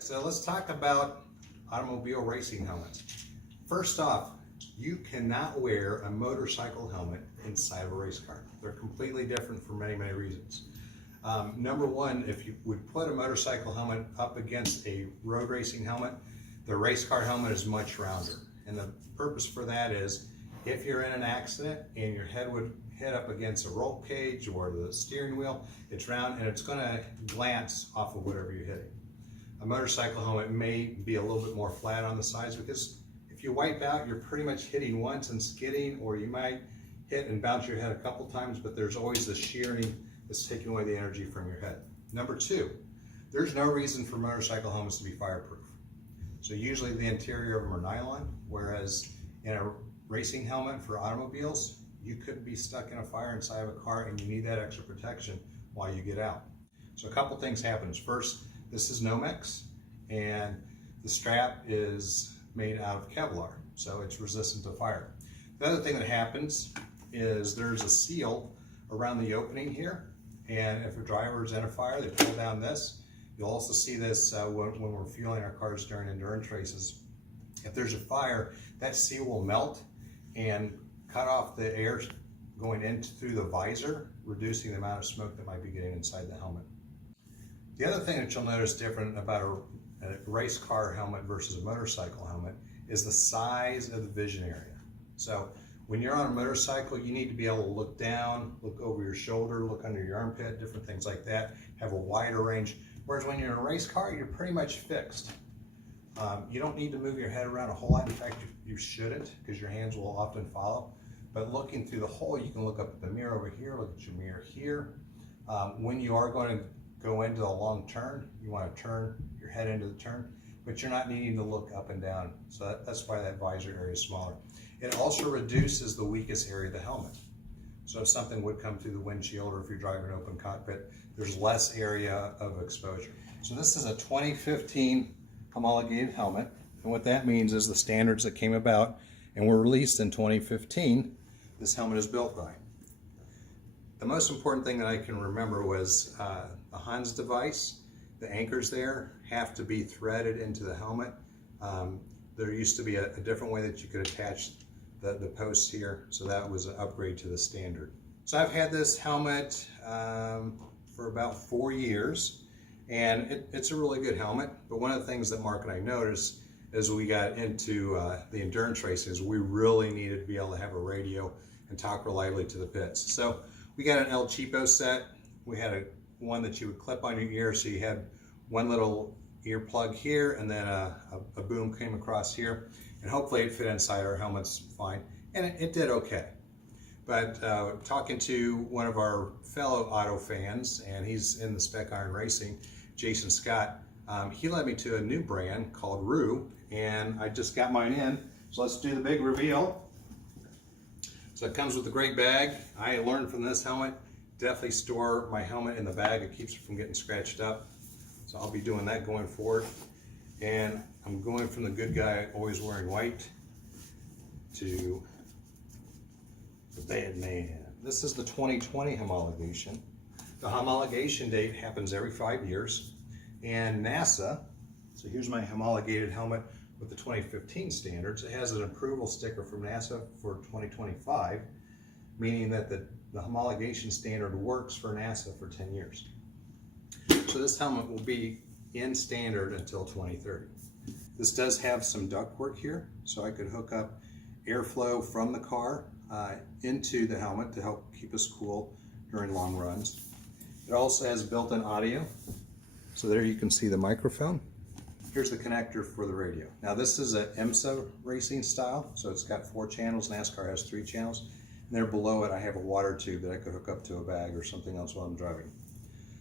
So let's talk about automobile racing helmets. First off, you cannot wear a motorcycle helmet inside of a race car. They're completely different for many, many reasons. Number one, if you would put a motorcycle helmet up against a road racing helmet, the race car helmet is much rounder. And the purpose for that is if you're in an accident and your head would hit up against a roll cage or the steering wheel, it's round and it's going to glance off of whatever you're hitting. A motorcycle helmet may be a little bit more flat on the sides because if you wipe out, you're pretty much hitting once and skidding, or you might hit and bounce your head a couple times, but there's always the shearing that's taking away the energy from your head. Number two, there's no reason for motorcycle helmets to be fireproof. So usually the interior of them are nylon, whereas in a racing helmet for automobiles, you could be stuck in a fire inside of a car and you need that extra protection while you get out. So a couple things happens. First, this is Nomex, and the strap is made out of Kevlar, so it's resistant to fire. The other thing that happens is there's a seal around the opening here, and if a driver is in a fire, they pull down this. You'll also see this when we're fueling our cars during endurance races. If there's a fire, that seal will melt and cut off the air going in through the visor, reducing the amount of smoke that might be getting inside the helmet. The other thing that you'll notice different about a race car helmet versus a motorcycle helmet is the size of the vision area. So when you're on a motorcycle, you need to be able to look down, look over your shoulder, look under your armpit, different things like that, have a wider range. Whereas when you're in a race car, you're pretty much fixed. You don't need to move your head around a whole lot. In fact, you shouldn't, because your hands will often follow. But looking through the hole, you can look up at the mirror over here, look at your mirror here. When you are going to go into a long turn, you want to turn your head into the turn, but you're not needing to look up and down. So that's why that visor area is smaller. It also reduces the weakest area of the helmet. So if something would come through the windshield, or if you're driving an open cockpit, there's less area of exposure. So this is a 2015 homologated helmet, and what that means is the standards that came about and were released in 2015, this helmet is built by. The most important thing that I can remember was the Hans device. The anchors there have to be threaded into the helmet. There used to be a different way that you could attach the posts here, so that was an upgrade to the standard. So I've had this helmet for about 4 years, and it's a really good helmet. But one of the things that Mark and I noticed as we got into the endurance races, we really needed to be able to have a radio and talk reliably to the pits. So we got an El Cheapo set. We had one that you would clip on your ear, so you had one little ear plug here, and then a boom came across here, and hopefully it fit inside our helmets fine, and it did okay. But talking to one of our fellow auto fans, and he's in the spec iron racing, Jason Scott, he led me to a new brand called Rue, and I just got mine in. So let's do the big reveal. So it comes with a great bag. I learned from this helmet, definitely store my helmet in the bag. It keeps it from getting scratched up. So I'll be doing that going forward. And I'm going from the good guy always wearing white to the bad man. This is the 2020 homologation. The homologation date happens every 5 years. And NASA, so here's my homologated helmet with the 2015 standards. It has an approval sticker from NASA for 2025, meaning that the homologation standard works for NASA for 10 years. So this helmet will be in standard until 2030. This does have some ductwork here, so I could hook up airflow from the car into the helmet to help keep us cool during long runs. It also has built-in audio, so there you can see the microphone. Here's the connector for the radio. Now this is an IMSA racing style, so it's got 4 channels. NASCAR has 3 channels. And there below it I have a water tube that I could hook up to a bag or something else while I'm driving.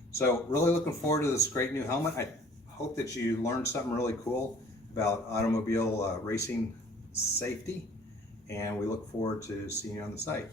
So really looking forward to this great new helmet. I hope that you learned something really cool about automobile racing safety, and we look forward to seeing you on the site.